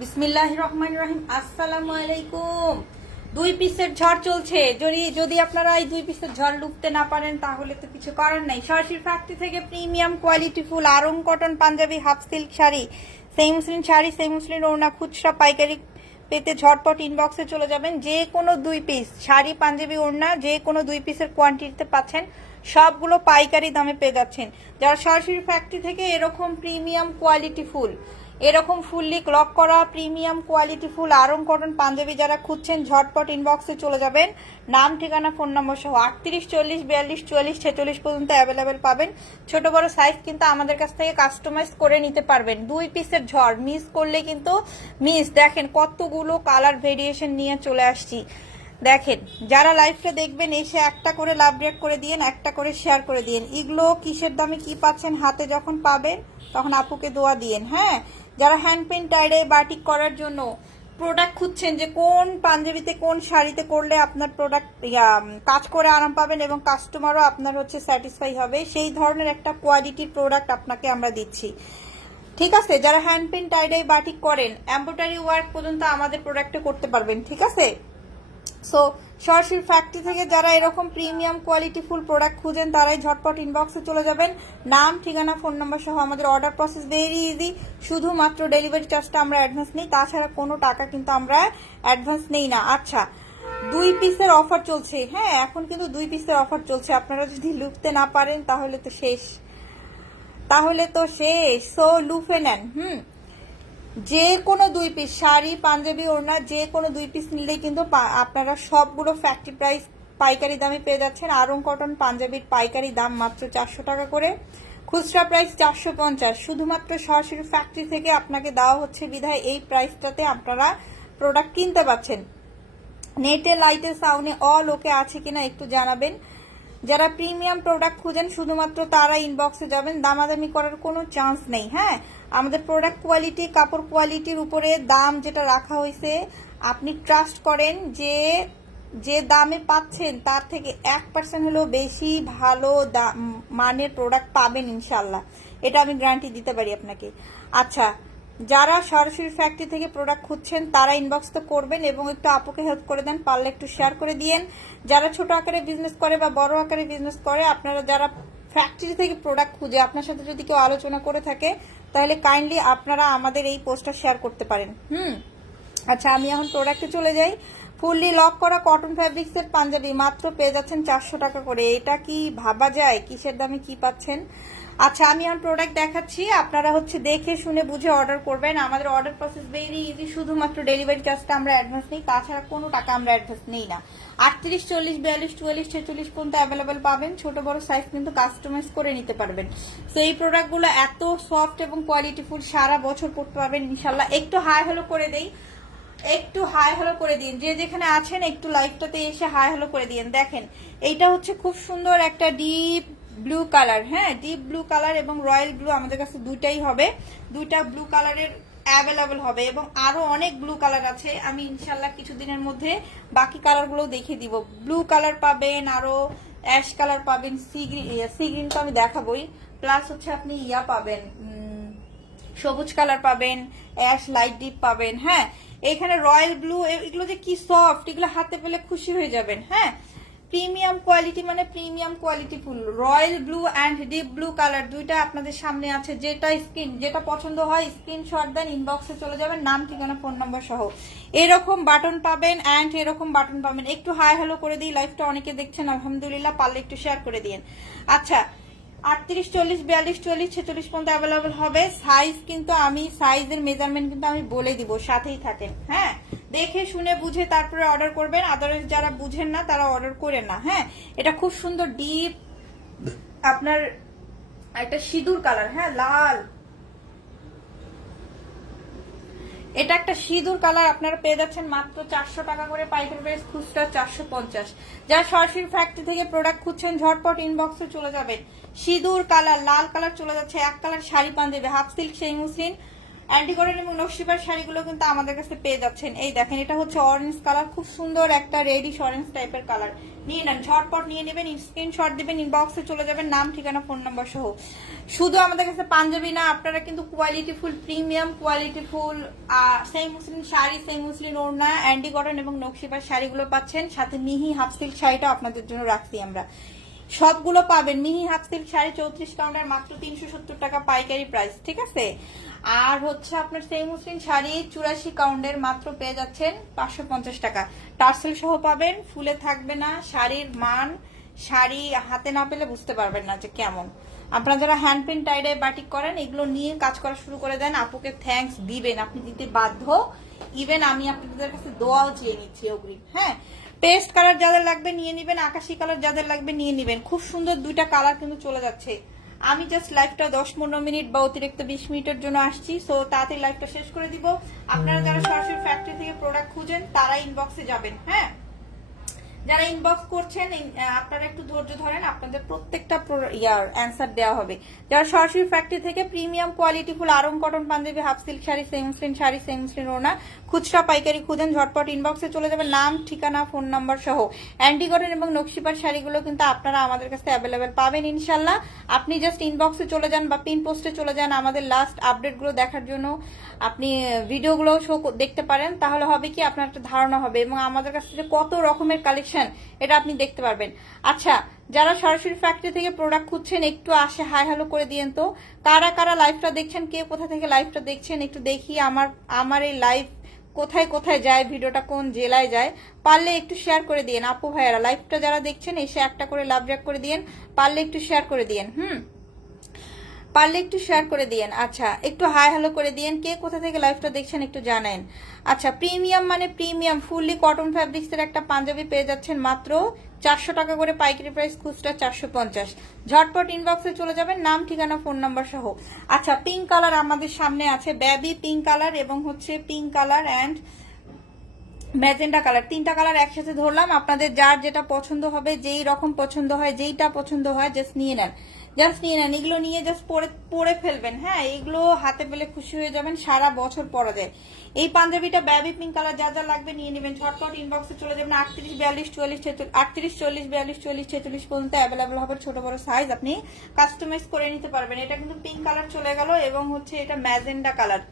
বিসমিল্লাহির রহমানির রহিম। আসসালামু আলাইকুম। দুই পিসের ঝড় চলছে। যদি আপনারা এই দুই পিসের ঝড় লুকতে না পারেন তাহলে তো কিছু করার নাই। সরাসরি ফ্যাক্টরি থেকে premium quality full Aarong cotton panjabi half silk sari, সেই মুসলিন শাড়ি, সেই মুসলিন ওড়না খুচরা পাইকারি পেতে ঝটপট ইনবক্সে চলে যাবেন। যে কোনো দুই পিস শাড়ি পাঞ্জাবি ওড়না যে কোনো দুই পিসের কোয়ান্টিটিতে পাচ্ছেন, সবগুলো পাইকারি দামে পেয়ে যাচ্ছেন। যারা সরাসরি ফ্যাক্টরি থেকে এরকম প্রিমিয়াম কোয়ালিটি ফুল, এরকম ফুললি ক্লক করা premium quality full Aarong cotton panjabi যারা খুঁজছেন, ঝটপট ইনবক্সে চলে যাবেন। নাম ঠিকানা ফোন নম্বর সহ 38 40 42 44 46 পর্যন্ত অ্যাভেলেবেল পাবেন। ছোট বড় সাইজ কিন্তু আমাদের কাছ থেকে কাস্টমাইজ করে নিতে পারবেন। দুই পিসের ঝড় মিস করলে কিন্তু মিস। দেখেন কতগুলো কালার ভেরিয়েশন নিয়ে চলে আসছি। দেখেন যারা লাইভটা দেখবেন এসে একটা করে লাভ রেট করে দিয়েন, একটা করে শেয়ার করে দিয়েন। এগুলো কিসের দামে কি পাচ্ছেন হাতে যখন পাবেন তখন আপুকে দোয়া দিয়েন। হ্যাঁ, যারা হ্যান্ড পেন টাইডে বাটিক করার জন্য প্রোডাক্ট খুঁজছেন যে কোন পাঞ্জাবিতে কোন শাড়িতে করলে আপনার প্রোডাক্ট কাজ করে আরাম পাবেন এবং কাস্টমারও আপনার হচ্ছে স্যাটিসফাই হবে, সেই ধরনের একটা কোয়ালিটির প্রোডাক্ট আপনাকে আমরা দিচ্ছি। ঠিক আছে, যারা হ্যান্ড পেন টাইডে বাটিক করেন এমব্রয়ডারি ওয়ার্ক পর্যন্ত আমাদের প্রোডাক্টে করতে পারবেন। ঠিক আছে, সো সরাসরি ফ্যাক্টরি থেকে যারা এরকম প্রিমিয়াম কোয়ালিটি ফুল প্রোডাক্ট খুঁজেন তারাই ঝটপট ইনবক্সে চলে যাবেন। নাম ঠিকানা ফোন নাম্বার সহ আমাদের অর্ডার প্রসেস ভেরি ইজি। শুধুমাত্র ডেলিভারি চার্জটা আমরা অ্যাডভান্স নিই, তাছাড়া কোনো টাকা কিন্তু আমরা অ্যাডভান্স নেই না। আচ্ছা, দুই পিসের অফার চলছে। হ্যাঁ, এখন কিন্তু দুই পিসের অফার চলছে। আপনারা যদি লুকতে না পারেন তাহলে তো শেষ, সো লুফে নেন। যে কোনো দুই পিস শাড়ি পাঞ্জাবি ওড়না যে কোনো দুই পিস নিলেই কিন্তু আপনারা সবগুলো ফ্যাক্টরি প্রাইস পাইকারি দামে পেয়ে যাচ্ছেন। আরং কটন পাঞ্জাবির পাইকারি দাম মাত্র 400 টাকা করে, খুচরা প্রাইস 450। শুধুমাত্র সরাসরি ফ্যাক্টরি থেকে আপনাকে দেওয়া হচ্ছে বিধায় এই প্রাইসটাতে আপনারা প্রোডাক্ট কিনতে পাচ্ছেন। নেটে লাইটে সাউন্ডে অল ওকে আছে কিনা একটু জানাবেন। যারা প্রিমিয়াম প্রোডাক্ট খুঁজেন শুধুমাত্র তারা ইনবক্সে যাবেন, দামাদামি করার কোনো চান্স নেই। হ্যাঁ, আমাদের প্রোডাক্ট কোয়ালিটি কাপড় কোয়ালিটির উপরে দাম যেটা রাখা হয়েছে, আপনি ট্রাস্ট করেন যে দামে পাচ্ছেন তার থেকে 1% হলেও বেশি ভালো মানের প্রোডাক্ট পাবেন ইনশাল্লাহ, এটা আমি গ্যারান্টি দিতে পারি আপনাকে। আচ্ছা, যারা সরাসরি ফ্যাক্টরি থেকে প্রোডাক্ট খুঁজছেন তারা ইনবক্স তো করবেন এবং একটু আপুকে হেল্প করে দেন, পারলে একটু শেয়ার করে দিয়েন। যারা ছোট আকারে বিজনেস করে বা বড় আকারে বিজনেস করে, আপনারা যারা ফ্যাক্টরি থেকে প্রোডাক্ট খুঁজে আপনার সাথে যদি কেউ আলোচনা করে থাকে তাহলে কাইন্ডলি আপনারা আমাদের এই পোস্টটা শেয়ার করতে পারেন। আচ্ছা, আমি এখন প্রোডাক্টে চলে যাই। ফুললি লক করা কটন ফ্যাব্রিক্সের পাঞ্জাবি মাত্র পেয়ে যাচ্ছেন 400 টাকা করে। এটা কি ভাবা যায় কিসের দামে কি পাচ্ছেন? আচ্ছা, আমি এখন প্রোডাক্ট দেখাচ্ছি, আপনারা হচ্ছে দেখে শুনে বুঝে অর্ডার করবেন। আমাদের অর্ডার প্রসেস ভেরি ইজি। শুধুমাত্র ডেলিভারি চার্জটা আমরা অ্যাডভান্স নিই, তাছাড়া কোনো টাকা আমরা অ্যাডভান্স নেই না। 38 40 42 44 46 পর্যন্ত অ্যাভেলেবেল পাবেন। ছোট বড় সাইজ কিন্তু কাস্টমাইজ করে নিতে পারবেন। তো এই প্রোডাক্টগুলো এত সফট এবং কোয়ালিটিফুল, সারা বছর পড়তে পারবেন ইনশাল্লাহ। একটু হাই হ্যালো করে দেই, একটু হাই হ্যালো করে দিন। যে যেখানে আছেন একটু লাইভটাতে এসে হাই হ্যালো করে দিন। দেখেন এইটা হচ্ছে খুব সুন্দর একটা ডিপ ব্লু কালার। হ্যাঁ, ডিপ ব্লু কালার এবং রয়্যাল ব্লু আমাদের কাছে দুইটাই হবে। দুইটা ব্লু কালারের অ্যাভেলেবেল হবে এবং আরো অনেক ব্লু কালার আছে। আমি ইনশাল্লাহ কিছুদিনের মধ্যে বাকি কালারগুলো দেখিয়ে দিব। ব্লু কালার পাবেন, আরো অ্যাশ কালার পাবেন, সি গ্রিন তো আমি দেখাবই, প্লাস হচ্ছে আপনি ইয়া পাবেন, সবুজ কালার পাবেন, অ্যাশ লাইট ডিপ পাবেন। হ্যাঁ, এখানে রয়্যাল ব্লু, এগুলো যে কি সফট, এগুলো হাতে পেলে খুশি হয়ে যাবেন। হ্যাঁ, প্রিমিয়াম কোয়ালিটি মানে premium quality full. Royal blue and deep blue colour দুইটা আপনাদের সামনে আছে। যেটা পছন্দ হয় স্ক্রিনশট দেন, ইনবক্সে চলে যাবেন, নাম ঠিকানা ফোন নাম্বার সহ। এরকম বাটন পাবেন অ্যান্ড এরকম বাটন পাবেন। একটু হাই হ্যালো করে দিই, লাইভটা অনেকে দেখছেন আলহামদুলিল্লাহ, পারলে একটু শেয়ার করে দিন। আচ্ছা, 38 40 42 44 46 পর্যন্ত অ্যাভেলেবল হবে। সাইজ কিন্তু আমি সাইজের মেজারমেন্ট কিন্তু আমি বলে দিব, সাথেই থাকেন। হ্যাঁ, দেখে শুনে বুঝে তারপরে অর্ডার করবেন, আদারওয়াইজ যারা বুঝেন না তারা অর্ডার করেন না। হ্যাঁ, এটা খুব সুন্দর ডিপ আপনার একটা সিঁদুর কালার। হ্যাঁ, লাল, এটা একটা সিঁদুর কালার। আপনারা পেয়ে যাচ্ছেন মাত্র 400 টাকা করে পাইকারি প্রাইস, খুচরা 450। যারা সরাসরি ফ্যাক্টরি থেকে প্রোডাক্ট খুঁজছেন ঝটপট ইনবক্সে চলে যাবেন। সিঁদুর কালার, লাল কালার চলে যাচ্ছে। এক colour sari panjabi half silk সেই মুসলিন অ্যান্টি কটন এবং নকশিপার শাড়িগুলো কিন্তু আমাদের কাছে পেয়ে যাচ্ছেন। এই দেখেন, এটা হচ্ছে অরেঞ্জ কালার, খুব সুন্দর একটা রেডিশ অরেঞ্জ টাইপের কালার। নিয়ে নেন, ঝটপট নিয়ে নেবেন, স্ক্রিনশট দিবেন, ইনবক্সে চলে যাবেন, নাম ঠিকানা ফোন নাম্বার সহ। শুধু আমাদের কাছে পাঞ্জাবি না, আপনারা কিন্তু কোয়ালিটি ফুল, প্রিমিয়াম কোয়ালিটি ফুল সেই মুসলিম শাড়ি, সেই মুসলিম ওড়না, অ্যান্টি কটন এবং নকশিপার শাড়িগুলো পাচ্ছেন। সাথে মিহি হাফ সিল্ক শাড়িটা আপনাদের জন্য রাখছি আমরা, সবগুলো পাবেন। মিহি হাফ সিল্ক শাড়ি 34 কাউন্টার মাত্র 370 টাকা পাইকারি প্রাইস, ঠিক আছে। আর হচ্ছে আপনার সেই মুসলিম শাড়ি 84 কাউন্টের মাত্র পেয়ে যাচ্ছেন 550 টাকা, টার্সেল সহ পাবেন, ফুলে থাকবে না। শাড়ির মান, শাড়ি হাতে না পেলে বুঝতে পারবেন না যে কেমন। আপনারা যারা হ্যান্ড প্রিন্ট টাইডাই বাটিক করেন, এগুলো নিয়ে কাজ করা শুরু করে দেন, আপুকে থ্যাঙ্কস দিবেন, আপনি দিতে বাধ্য। ইভেন আমি আপনাদের কাছে দোয়াও চেয়ে নিচ্ছি অগ্রিম। হ্যাঁ, পেস্ট কালার যাদের লাগবে নিয়ে নিবেন, আকাশি কালার যাদের লাগবে নিয়ে নিবেন। খুব সুন্দর দুইটা কালার কিন্তু চলে যাচ্ছে। আমি জাস্ট লাইভটা 10-15 মিনিট বা অতিরিক্ত 20 মিনিটের জন্য আসছি, সো তাড়াতাড়ি লাইভটা শেষ করে দিব। আপনারা যারা সরাসরি ফ্যাক্টরি থেকে প্রোডাক্ট খুঁজেন তারা ইনবক্সে যাবেন। হ্যাঁ, যারা ইনবক্স করছেন আপনারা একটু ধৈর্য ধরেন, আপনাদের প্রত্যেকটা অ্যান্সার দেওয়া হবে। যারা সরাসরি ফ্যাক্টরি থেকে premium quality full Aarong cotton panjabi, half silk sari, সেই মুসলিম শাড়ি, সেই মুসলিম ওড়না খুচরা পাইকারি খুঁজেন, ঝটপট ইনবক্সে চলে যাবেন, নাম ঠিকানা ফোন নাম্বার সহ। অ্যান্টি কটন এবং নকশিপার শাড়িগুলো কিন্তু আপনারা আমাদের কাছে অ্যাভেলেবেল পাবেন ইনশাল্লাহ। আপনি জাস্ট ইনবক্সে চলে যান বা পিন পোস্টে চলে যান, আমাদের লাস্ট আপডেটগুলো দেখার জন্য আপনি ভিডিওগুলো শো দেখতে পারেন, তাহলে হবে কি আপনার একটা ধারণা হবে এবং আমাদের কাছে যে কত রকমের কালেকশন এটা আপনি দেখতে পারবেন। আচ্ছা, যারা সরাসরি ফ্যাক্টরি থেকে প্রোডাক্ট খুঁজছেন একটু আসে হাই হ্যালো করে দিয়েন তো। কারা কারা লাইভটা দেখছেন, কে কোথা থেকে লাইভটা দেখছেন একটু দেখি। আমার এই লাইভ কোথায় কোথায় যায়, ভিডিওটা কোন জেলায় যায়, পারলে একটু শেয়ার করে দিয়েন। আপু ভাইয়ারা লাইভটা যারা দেখছেন এসে একটা করে লাভ র্যাক করে দিয়েন, পারলে একটু শেয়ার করে দিয়েন। পারলে একটু শেয়ার করে দিয়েন। আচ্ছা, একটু হাই হ্যালো করে দিয়েন, কে কোথা থেকে লাইভটা দেখছেন একটু জানেন। আচ্ছা, প্রিমিয়াম মানে প্রিমিয়াম ফুললি কটন ফ্যাব্রিক্সের একটা পাঞ্জাবি পেয়ে যাচ্ছেন মাত্র 400 টাকা করে পাইকারি প্রাইস, খুচরা 450। ঝটপট ইনবক্সে চলে যাবেন, নাম ঠিকানা ফোন নাম্বার সহ। আচ্ছা, পিঙ্ক কালার আমাদের সামনে আছে, বেবি পিঙ্ক কালার এবং হচ্ছে pink colour and magenta colour, তিনটা কালার একসাথে ধরলাম। আপনাদের যার যেটা পছন্দ হবে, যেই রকম পছন্দ হয়, যেইটা পছন্দ হয় জাস্ট নিয়ে নেন, এগুলো নিয়ে জাস্ট পরে ফেলবেন। হ্যাঁ, এগুলো হাতে পেলে খুশি হয়ে যাবেন, সারা বছর পরা যায়। এই পাঞ্জাবিটা বেবি পিঙ্ক কালার যা যা লাগবে নিয়ে নেবেন, ঝটপট ইনবক্সে চলে যাবেন। 38, 42, 44, 38, 40, 42, 40, 46 পর্যন্ত অ্যাভেলেবেল হবে, ছোট বড় সাইজ আপনি কাস্টমাইজ করে নিতে পারবেন। এটা কিন্তু পিঙ্ক কালার চলে গেল এবং হচ্ছে এটা ম্যাজেন্ডা কালার,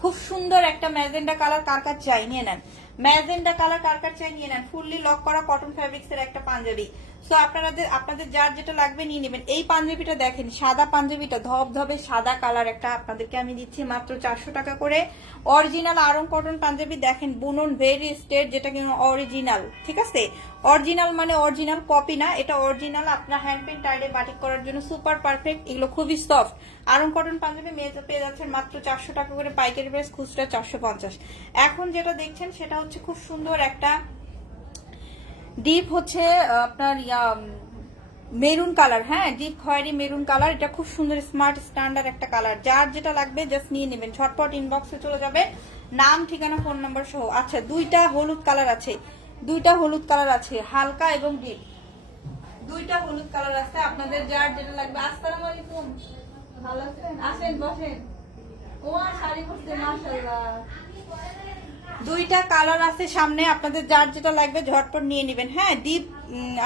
খুব সুন্দর একটা ম্যাজেন্ডা কালার, কার কার চাই নিয়ে নেন। ম্যাজেন্ডা কালার কার কার চাই নিয়ে নেন, ফুললি লক করা কটন ফ্যাব্রিক্স এর একটা পাঞ্জাবি। সো আপনাদের যার যেটা লাগবে নিয়ে নেবেন। এই পাঞ্জাবিটা দেখেন, সাদা পাঞ্জাবিটা, ধবধবে সাদা কালার একটা, আপনাদেরকে আমি দিচ্ছি মাত্র 400 টাকা করে। অরিজিনাল আরং কটন পাঞ্জাবি দেখেন, বুনন ভেরি স্টেট, যেটা কিন্তু অরিজিনাল, ঠিক আছে। অরিজিনাল মানে অরিজিনাল কপি না, এটা অরিজিনাল। আপনার হ্যান্ড পেন্ট টাইডে বাটিক করার জন্য সুপার পারফেক্ট। এগুলো খুবই সফট আরং কটন পাঞ্জাবি পেয়ে যাচ্ছেন মাত্র 400 টাকা করে পাইকারি প্রাইস, খুচরা 450। এখন যেটা দেখছেন সেটা হচ্ছে খুব সুন্দর একটা ডিপ হচ্ছে আপনার মেরুন কালার। হ্যাঁ, ডিপ খয়েরি মেরুন কালার, এটা খুব সুন্দর স্মার্ট স্ট্যান্ডার্ড একটা কালার। যার যেটা লাগবে জাস্ট নিয়ে নেবেন, ঝটপট ইনবক্সে চলে যাবে, নাম ঠিকানা ফোন নাম্বার সহ। আচ্ছা, দুইটা হলুদ কালার আছে, হালকা এবং ডিপ, দুইটা হলুদ কালার আছে। আপনাদের যার যেটা লাগবে। আসসালামু আলাইকুম, ভালো আছেন? আসেন বসেন। ওয়া শাড়ি পরতে মাশাআল্লাহ। দুইটা কালার আছে সামনে, আপনাদের যার যেটা লাগবে ঝটপট নিয়ে নেবেন। হ্যাঁ, ডিপ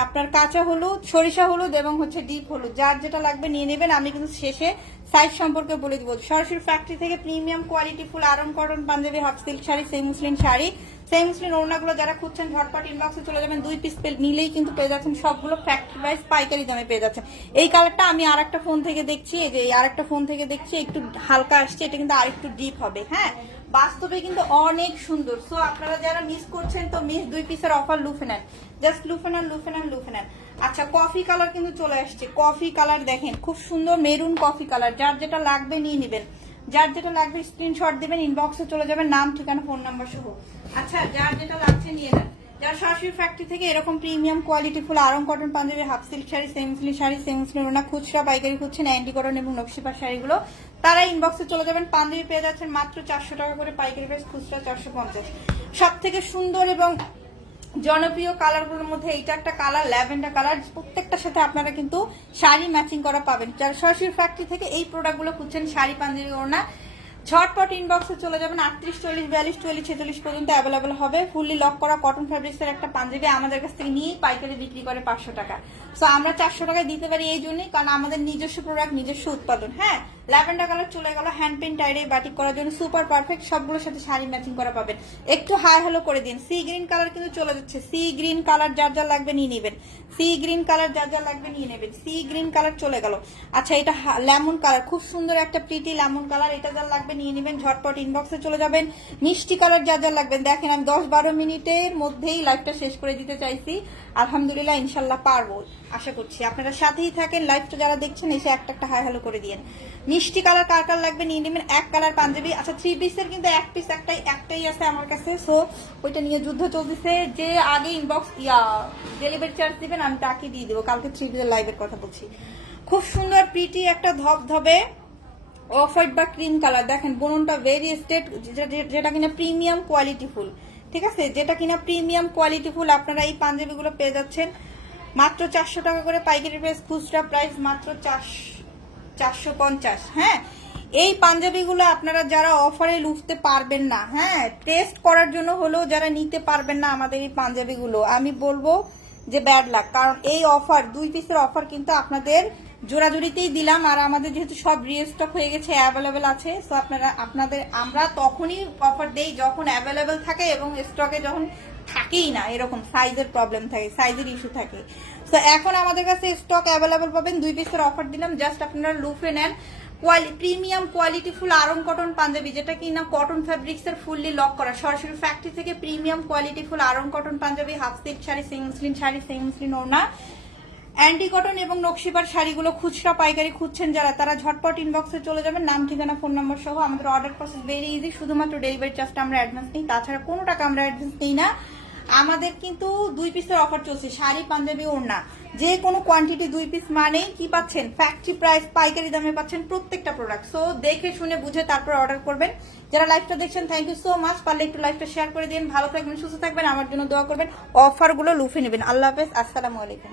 আপনার কাঁচা হলুদ, সরিষা হলুদ এবং হচ্ছে ডিপ হলুদ, যার যেটা লাগবে নিয়ে নেবেন। আমি কিন্তু শেষে সাইজ সম্পর্কে বলে দিব। সরাসরি ফ্যাক্টরি থেকে premium quality full Aarong cotton panjabi, half silk sari, সেই মুসলিম শাড়ি, সেই মুসলিম ওড়নাগুলো যারা খুঁজছেন ঝটপট ইনবক্সে চলে যাবেন। 2 পিস নিলেই কিন্তু পেয়ে যাচ্ছেন, সবগুলো ফ্যাক্টরি ওয়াইজ পাইকারি দামে পেয়ে যাচ্ছেন। এই কালারটা আমি আরেকটা ফোন থেকে দেখছি, এই যে আরেকটা ফোন থেকে দেখছি, একটু হালকা আসছে, এটা কিন্তু আরেকটু ডিপ হবে। হ্যাঁ, বাস্তবে কিন্তু অনেক সুন্দর। সো আপনারা যারা মিস করছেন তো মিস 2 পিসের অফার লুফে নেন, জাস্ট লুফে নেন। আচ্ছা, কফি কালার কিন্তু চলে আসছে, কফি কালার দেখেন, খুব সুন্দর মেরুন কফি কালার। যার যেটা লাগবে নিয়ে নেবেন, যার যেটা লাগবে স্ক্রিনশট দিবেন, ইনবক্সে চলে যাবেন, নাম ঠিকানা ফোন নাম্বার সহ। আচ্ছা, যার যেটা লাগছে নিয়ে নেন। যারা সরাসরি ফ্যাক্টরি থেকে এরকম premium quality full Aarong cotton panjabi, half silk sari, সেই মুসলিম শাড়ি, সেই মুসলিম ওড়না খুচরা পাইকারি খুঁজছেন, অ্যান্টি কটন এবং নকশিপার শাড়িগুলো, তারা ইনবক্সে চলে যাবেন। পাঞ্জাবি পেয়ে যাচ্ছেন মাত্র 400 টাকা করে পাইকারি প্রাইস, খুচরা 450। সব থেকে সুন্দর এবং জনপ্রিয় কালারগুলোর মধ্যে এইটা একটা কালার, ল্যাভেন্ডার কালার। প্রত্যেকটার সাথে আপনারা কিন্তু শাড়ি ম্যাচিং করা পাবেন। যারা সরাসরি ফ্যাক্টরি থেকে এই প্রোডাক্টগুলো খুঁজছেন, শাড়ি পাঞ্জাবি ওড়না ঝটপট ইনবক্সে চলে যাবেন। 38, 40, 42, 44, 46 পর্যন্ত অ্যাভেলেবেল হবে। ফুললি লক করা কটন ফ্যাব্রিক্সের একটা পাঞ্জাবি আমাদের কাছ থেকে নিয়ে পাইকারি বিক্রি করে 500 টাকা। সো আমরা 400 টাকায় দিতে পারি এই জন্যই, কারণ আমাদের নিজস্ব প্রোডাক্ট, নিজস্ব উৎপাদন। হ্যাঁ, ল্যাভেন্ডার কালার চলে গেল, হ্যান্ড পেন্ট টাইডে বাটিক করার জন্য সুপার পারফেক্ট, সবগুলোর সাথে শাড়ি ম্যাচিং করা পাবেন। একটু হাই হ্যালো করে দিন। সি গ্রিন কালার কিন্তু চলে যাচ্ছে। সি গ্রিন কালার যার যার লাগবে নিয়ে নেবেন। সি গ্রিন কালার যার যার লাগবে নিয়ে নেবেন। সি গ্রিন কালার চলে গেল। আচ্ছা, এটা লেমন কালার, খুব সুন্দর একটা প্রিটি লেমন কালার, এটা যার লাগবে নিয়ে নেবেন। ঝটপট ইনবক্সে চলে যাবেন। মিষ্টি কালার যার যার লাগবেন, দেখেন আমি 10-12 মিনিটের মধ্যেই লাইভটা শেষ করে দিতে চাইছি। আলহামদুলিল্লাহ, ইনশাল্লাহ পারবো, আশা করছি। আপনারা সাথেই থাকেন, লাইভটা যারা দেখছেন এসে একটা হাই হ্যালো করে দিয়েন। মিষ্টি কালার কার কার লাগবে নিয়ে নেবেন। এক কালার পাঞ্জাবি। আচ্ছা, 3 পিসের কিন্তু 1 পিস একটাই আছে আমার কাছে, সো ওইটা নিয়ে যুদ্ধ চলতেছে। যে আগে ইনবক্স ডেলিভারি চার্জ দিবেন আমি তাকে দিয়ে দেবো। কালকে 3 পিসের লাইভের কথা বলছি। খুব সুন্দর প্রিটি একটা ধবধবে অফ হোয়াইট বা ক্রিম কালার, দেখেন বোনটা ভেরি স্টেট, যেটা কিনা প্রিমিয়াম কোয়ালিটি ফুল। ঠিক আছে, যেটা কিনা প্রিমিয়াম কোয়ালিটি ফুল। আপনারা এই পাঞ্জাবিগুলো পেয়ে যাচ্ছেন মাত্র 400 টাকা করে পাইকারি প্রাইস, খুচরা প্রাইস মাত্র 450। হ্যাঁ, এই পাঞ্জাবিগুলো আপনারা যারা অফারে লুফতে পারবেন না, হ্যাঁ, টেস্ট করার জন্য হলেও যারা নিতে পারবেন না আমাদের এই পাঞ্জাবিগুলো, আমি বলবো যে ব্যাড লাক। কারণ এই অফার, 2 পিসের অফার কিন্তু আপনাদের জোড়াজুড়িতেই দিলাম। আর আমাদের যেহেতু সব রিস্টক হয়ে গেছে, অ্যাভেলেবেল আছে, সো আমরা তখনই অফার দেই যখন অ্যাভেলেবেল থাকে এবং স্টকে যখন থাকেই না, এরকম সাইজের প্রবলেম থাকে, সাইজের ইস্যু থাকে। তো এখন আমাদের কাছে স্টক অ্যাভেলেবেল পাবেন। 2 পিসের অফার দিলাম, জাস্ট আপনারা লুফে নেন। Premium quality full Aarong cotton panjabi, যেটা কি না কটন ফ্যাব্রিক্সের ফুললি লক করা, সরাসরি ফ্যাক্টরি থেকে premium quality full Aarong cotton panjabi, half silk sari, সেমসলিন শাড়ি, সেমসলিন ওড়না, অ্যান্টি কটন এবং নকশিবার শাড়িগুলো খুচরা পাইকারি খুঁজছেন যারা, তারা ঝটপট ইনবক্সে চলে যাবেন। নাম, ঠিকানা, ফোন নম্বর সহ। আমাদের অর্ডার প্রসেস ভেরি ইজি, শুধুমাত্র ডেলিভারি চার্জটা আমরা অ্যাডভান্স নিই, তাছাড়া কোনো টাকা আমরা অ্যাডভান্স নিই না। আমাদের কিন্তু 2 পিসের অফার চলছে, শাড়ি, পাঞ্জাবি, ওড়না, যে কোনো কোয়ান্টিটি 2 পিস মানেই কি পাচ্ছেন, ফ্যাক্টরি প্রাইস, পাইকারি দামে পাচ্ছেন প্রত্যেকটা প্রোডাক্ট। সো দেখে শুনে বুঝে তারপর অর্ডার করবেন। যারা লাইভটা দেখছেন থ্যাংক ইউ সো মাচ। পারলে একটু লাইভটা শেয়ার করে দিন। ভালো থাকবেন, সুস্থ থাকবেন, আমার জন্য দোয়া করবেন, অফারগুলো লুফে নেবেন। আল্লাহ হাফেজ, আসসালামু আলাইকুম।